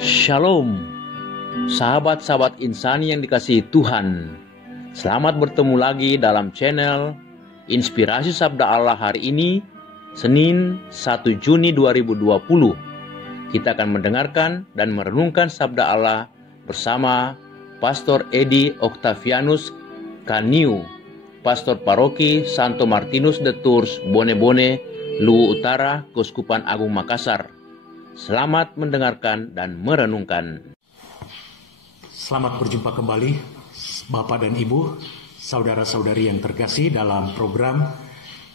Shalom, sahabat-sahabat insani yang dikasihi Tuhan. Selamat bertemu lagi dalam channel Inspirasi Sabda Allah hari ini, Senin 1 Juni 2020. Kita akan mendengarkan dan merenungkan Sabda Allah bersama Pastor Edi Octavianus Kaniu, Pastor Paroki Santo Martinus de Tours, Bone-Bone, Luwu Utara, Keuskupan Agung Makassar. Selamat mendengarkan dan merenungkan. Selamat berjumpa kembali Bapak dan Ibu, saudara-saudari yang terkasih dalam program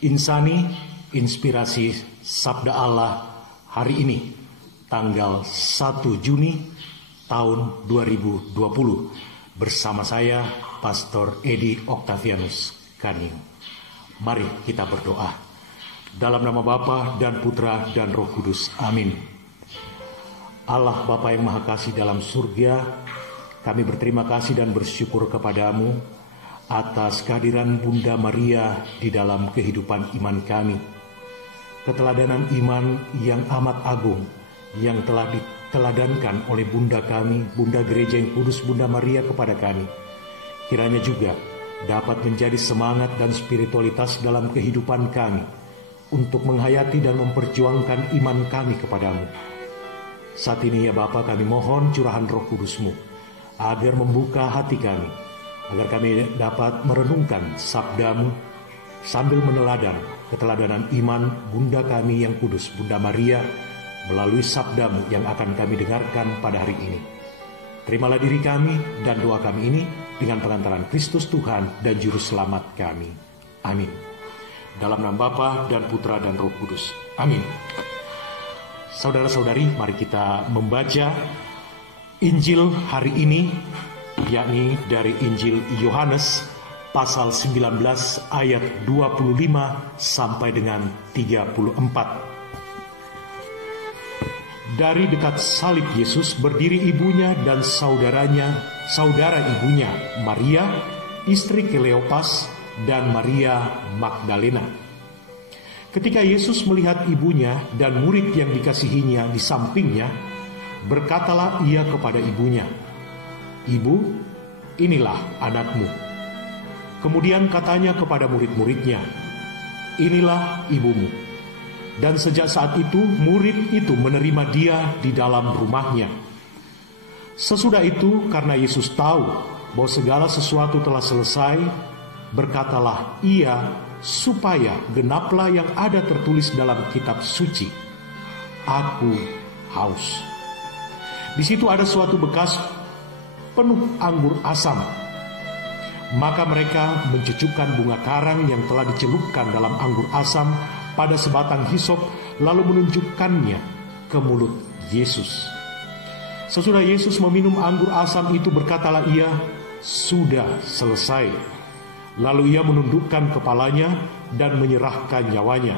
Insani Inspirasi Sabda Allah hari ini, tanggal 1 Juni tahun 2020. Bersama saya, Pastor Edi Octavianus Kaniu. Mari kita berdoa. Dalam nama Bapa dan Putra dan Roh Kudus. Amin. Allah Bapa yang Maha Kasih dalam surga, kami berterima kasih dan bersyukur kepadamu atas kehadiran Bunda Maria di dalam kehidupan iman kami. Keteladanan iman yang amat agung yang telah diteladankan oleh Bunda kami, Bunda Gereja yang Kudus Bunda Maria kepada kami. Kiranya juga dapat menjadi semangat dan spiritualitas dalam kehidupan kami untuk menghayati dan memperjuangkan iman kami kepadamu. Saat ini ya Bapa, kami mohon curahan Roh Kudus-Mu agar membuka hati kami, agar kami dapat merenungkan sabda-Mu sambil meneladan keteladanan iman Bunda kami yang kudus, Bunda Maria, melalui sabda-Mu yang akan kami dengarkan pada hari ini. Terimalah diri kami dan doa kami ini dengan pengantaran Kristus Tuhan dan Juru Selamat kami. Amin. Dalam nama Bapa dan Putra dan Roh Kudus. Amin. Saudara-saudari, mari kita membaca Injil hari ini, yakni dari Injil Yohanes pasal 19 ayat 25 sampai dengan 34. Dari dekat salib Yesus berdiri ibunya dan saudara ibunya, Maria, istri Kleopas, dan Maria Magdalena. Ketika Yesus melihat ibunya dan murid yang dikasihinya di sampingnya, berkatalah ia kepada ibunya, "Ibu, inilah anakmu." Kemudian katanya kepada murid-muridnya, "Inilah ibumu." Dan sejak saat itu, murid itu menerima dia di dalam rumahnya. Sesudah itu, karena Yesus tahu bahwa segala sesuatu telah selesai, berkatalah ia, supaya genaplah yang ada tertulis dalam kitab suci, "Aku haus." Di situ ada suatu bekas penuh anggur asam. Maka mereka mencucukkan bunga karang yang telah dicelupkan dalam anggur asam pada sebatang hisop, lalu menunjukkannya ke mulut Yesus. Sesudah Yesus meminum anggur asam itu, berkatalah ia, "Sudah selesai." Lalu ia menundukkan kepalanya dan menyerahkan nyawanya.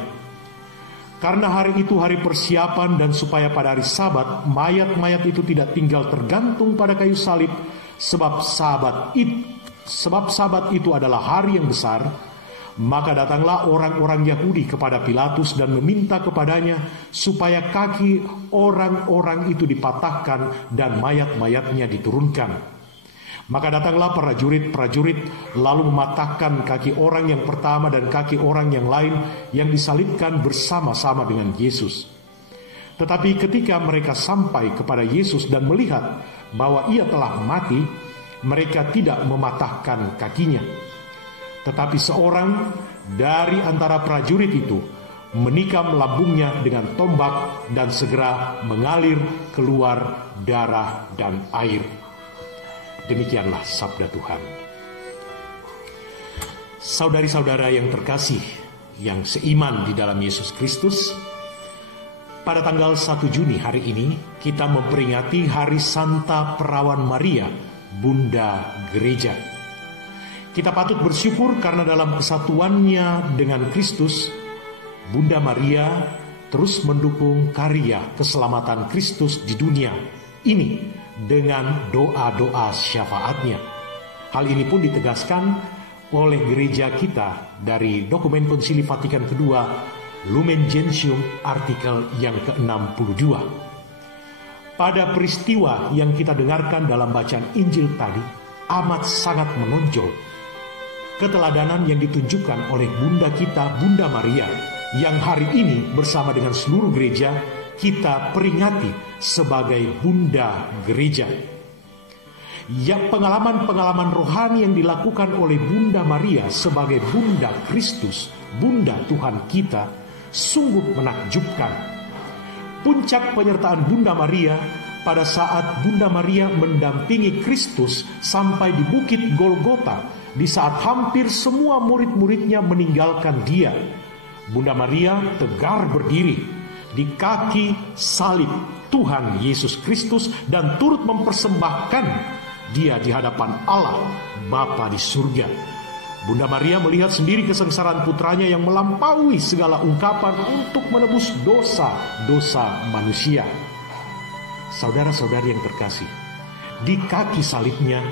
Karena hari itu hari persiapan dan supaya pada hari Sabat mayat-mayat itu tidak tinggal tergantung pada kayu salib, sebab Sabat itu adalah hari yang besar, maka datanglah orang-orang Yahudi kepada Pilatus dan meminta kepadanya supaya kaki orang-orang itu dipatahkan dan mayat-mayatnya diturunkan. Maka datanglah prajurit-prajurit lalu mematahkan kaki orang yang pertama dan kaki orang yang lain yang disalibkan bersama-sama dengan Yesus. Tetapi ketika mereka sampai kepada Yesus dan melihat bahwa ia telah mati, mereka tidak mematahkan kakinya. Tetapi seorang dari antara prajurit itu menikam lambungnya dengan tombak dan segera mengalir keluar darah dan air. Demikianlah sabda Tuhan. Saudari-saudara yang terkasih, yang seiman di dalam Yesus Kristus, pada tanggal 1 Juni hari ini kita memperingati Hari Santa Perawan Maria, Bunda Gereja. Kita patut bersyukur karena dalam kesatuannya dengan Kristus, Bunda Maria terus mendukung karya keselamatan Kristus di dunia ini dengan doa-doa syafaatnya. Hal ini pun ditegaskan oleh gereja kita dari dokumen Konsili Vatikan II, Lumen Gentium artikel yang ke-62. pada peristiwa yang kita dengarkan dalam bacaan Injil tadi amat sangat menonjol keteladanan yang ditunjukkan oleh Bunda kita, Bunda Maria, yang hari ini bersama dengan seluruh gereja kita peringati sebagai Bunda Gereja. Ya, pengalaman-pengalaman rohani yang dilakukan oleh Bunda Maria sebagai Bunda Kristus, Bunda Tuhan kita, sungguh menakjubkan. Puncak penyertaan Bunda Maria pada saat Bunda Maria mendampingi Kristus sampai di Bukit Golgota, di saat hampir semua murid-muridnya meninggalkan dia. Bunda Maria tegar berdiri di kaki salib Tuhan Yesus Kristus dan turut mempersembahkan dia di hadapan Allah Bapa di surga. Bunda Maria melihat sendiri kesengsaraan putranya yang melampaui segala ungkapan untuk menebus dosa-dosa manusia. Saudara-saudari yang terkasih, di kaki salibnya,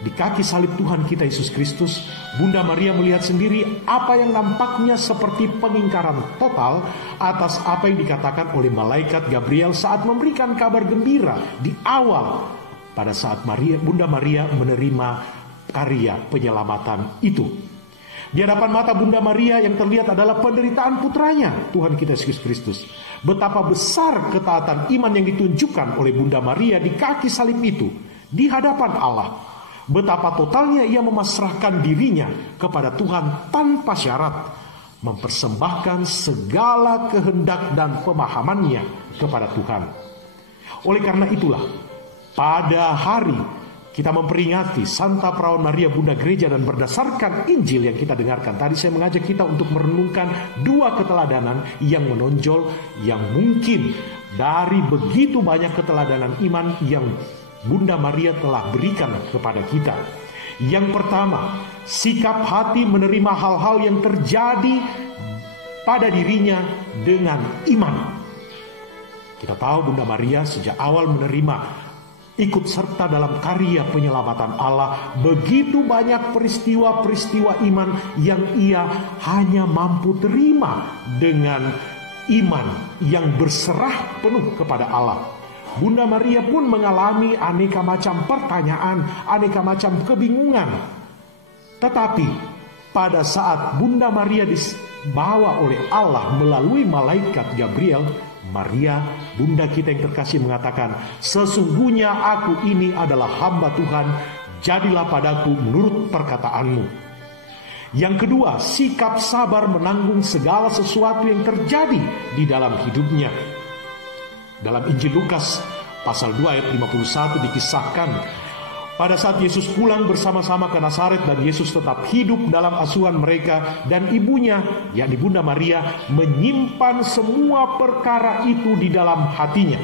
di kaki salib Tuhan kita Yesus Kristus, Bunda Maria melihat sendiri apa yang nampaknya seperti pengingkaran total atas apa yang dikatakan oleh malaikat Gabriel saat memberikan kabar gembira di awal pada saat Bunda Maria menerima karya penyelamatan itu. Di hadapan mata Bunda Maria yang terlihat adalah penderitaan putranya, Tuhan kita Yesus Kristus. Betapa besar ketaatan iman yang ditunjukkan oleh Bunda Maria di kaki salib itu, di hadapan Allah. Betapa totalnya ia memasrahkan dirinya kepada Tuhan tanpa syarat, mempersembahkan segala kehendak dan pemahamannya kepada Tuhan. Oleh karena itulah, pada hari kita memperingati Santa Perawan Maria Bunda Gereja dan berdasarkan Injil yang kita dengarkan tadi, saya mengajak kita untuk merenungkan dua keteladanan yang menonjol, yang mungkin dari begitu banyak keteladanan iman yang Bunda Maria telah berikan kepada kita. Yang pertama, sikap hati menerima hal-hal yang terjadi pada dirinya dengan iman. Kita tahu Bunda Maria sejak awal menerima, ikut serta dalam karya penyelamatan Allah. Begitu banyak peristiwa-peristiwa iman yang ia hanya mampu terima dengan iman yang berserah penuh kepada Allah. Bunda Maria pun mengalami aneka macam pertanyaan, aneka macam kebingungan. Tetapi pada saat Bunda Maria dibawa oleh Allah melalui malaikat Gabriel, Maria, Bunda kita yang terkasih, mengatakan, "Sesungguhnya aku ini adalah hamba Tuhan, jadilah padaku menurut perkataanmu." Yang kedua, sikap sabar menanggung segala sesuatu yang terjadi di dalam hidupnya. Dalam Injil Lukas pasal 2 ayat 51 dikisahkan, pada saat Yesus pulang bersama-sama ke Nazaret dan Yesus tetap hidup dalam asuhan mereka, dan ibunya, yakni Bunda Maria, menyimpan semua perkara itu di dalam hatinya.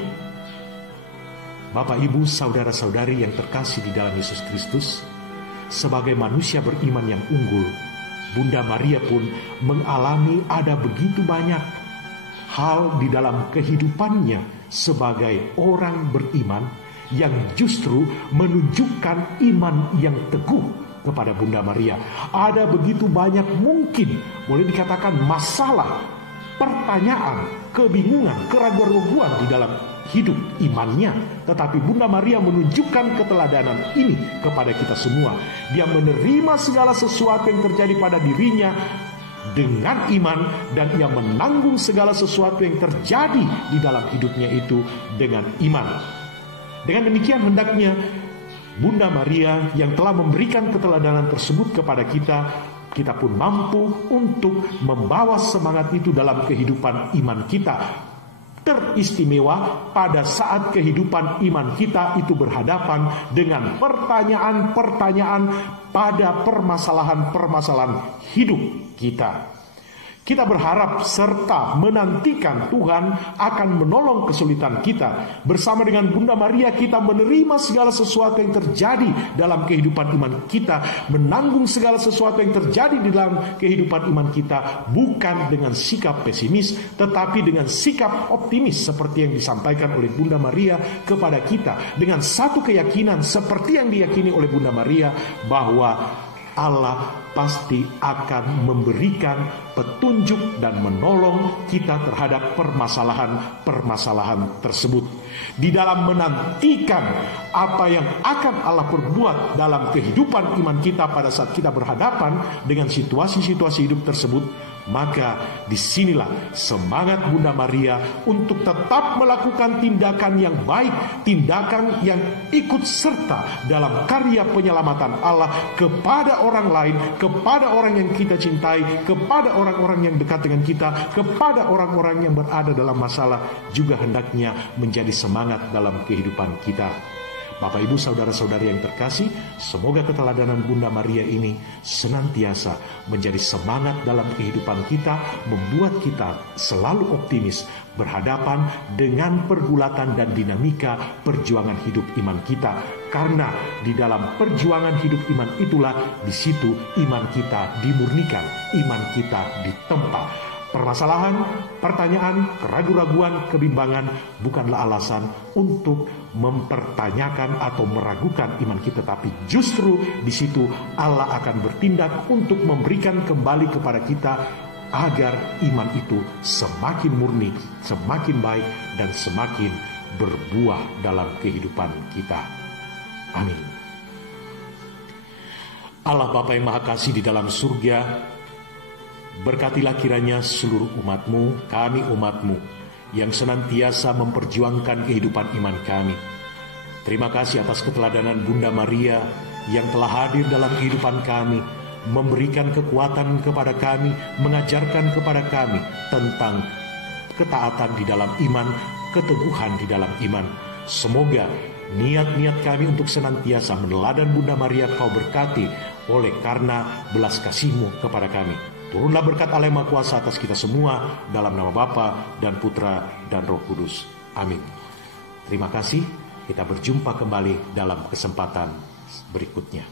Bapak, Ibu, saudara-saudari yang terkasih di dalam Yesus Kristus, sebagai manusia beriman yang unggul, Bunda Maria pun mengalami ada begitu banyak hal di dalam kehidupannya sebagai orang beriman yang justru menunjukkan iman yang teguh kepada Bunda Maria. Ada begitu banyak mungkin boleh dikatakan masalah, pertanyaan, kebingungan, keraguan-raguan di dalam hidup imannya. Tetapi Bunda Maria menunjukkan keteladanan ini kepada kita semua. Dia menerima segala sesuatu yang terjadi pada dirinya dengan iman, dan ia menanggung segala sesuatu yang terjadi di dalam hidupnya itu dengan iman. Dengan demikian hendaknya Bunda Maria yang telah memberikan keteladanan tersebut kepada kita, kita pun mampu untuk membawa semangat itu dalam kehidupan iman kita. Teristimewa pada saat kehidupan iman kita itu berhadapan dengan pertanyaan-pertanyaan pada permasalahan-permasalahan hidup kita. Kita berharap serta menantikan Tuhan akan menolong kesulitan kita. Bersama dengan Bunda Maria kita menerima segala sesuatu yang terjadi dalam kehidupan iman kita, menanggung segala sesuatu yang terjadi di dalam kehidupan iman kita, bukan dengan sikap pesimis, tetapi dengan sikap optimis seperti yang disampaikan oleh Bunda Maria kepada kita, dengan satu keyakinan seperti yang diyakini oleh Bunda Maria, bahwa Allah pasti akan memberikan petunjuk dan menolong kita terhadap permasalahan-permasalahan tersebut. Di dalam menantikan apa yang akan Allah perbuat dalam kehidupan iman kita pada saat kita berhadapan dengan situasi-situasi hidup tersebut, maka disinilah semangat Bunda Maria untuk tetap melakukan tindakan yang baik, tindakan yang ikut serta dalam karya penyelamatan Allah kepada orang lain, kepada orang yang kita cintai, kepada orang-orang yang dekat dengan kita, kepada orang-orang yang berada dalam masalah, juga hendaknya menjadi semangat dalam kehidupan kita. Bapak, Ibu, saudara-saudari yang terkasih, semoga keteladanan Bunda Maria ini senantiasa menjadi semangat dalam kehidupan kita, membuat kita selalu optimis berhadapan dengan pergulatan dan dinamika perjuangan hidup iman kita. Karena di dalam perjuangan hidup iman itulah, di situ iman kita dimurnikan, iman kita ditempa. Permasalahan, pertanyaan, keraguan-raguan, kebimbangan bukanlah alasan untuk mempertanyakan atau meragukan iman kita, tapi justru di situ Allah akan bertindak untuk memberikan kembali kepada kita agar iman itu semakin murni, semakin baik, dan semakin berbuah dalam kehidupan kita. Amin. Allah Bapa yang Maha Kasih di dalam surga, berkatilah kiranya seluruh umat-Mu, kami umat-Mu, yang senantiasa memperjuangkan kehidupan iman kami. Terima kasih atas keteladanan Bunda Maria yang telah hadir dalam kehidupan kami, memberikan kekuatan kepada kami, mengajarkan kepada kami tentang ketaatan di dalam iman, keteguhan di dalam iman. Semoga niat-niat kami untuk senantiasa meneladani Bunda Maria Kau berkati oleh karena belas kasih-Mu kepada kami. Turunlah berkat Allah Maha Kuasa atas kita semua, dalam nama Bapa dan Putra dan Roh Kudus. Amin. Terima kasih. Kita berjumpa kembali dalam kesempatan berikutnya.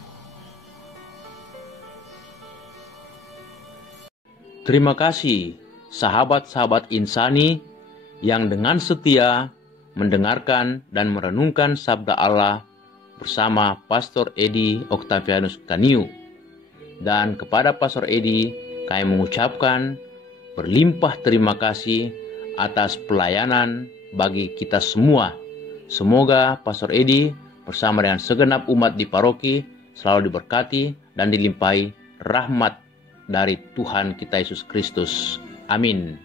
Terima kasih sahabat-sahabat insani yang dengan setia mendengarkan dan merenungkan sabda Allah bersama Pastor Edi Octavianus Taniu. Dan kepada Pastor Edi, kami mengucapkan berlimpah terima kasih atas pelayanan bagi kita semua. Semoga Pastor Edi bersama dengan segenap umat di paroki selalu diberkati dan dilimpahi rahmat dari Tuhan kita Yesus Kristus. Amin.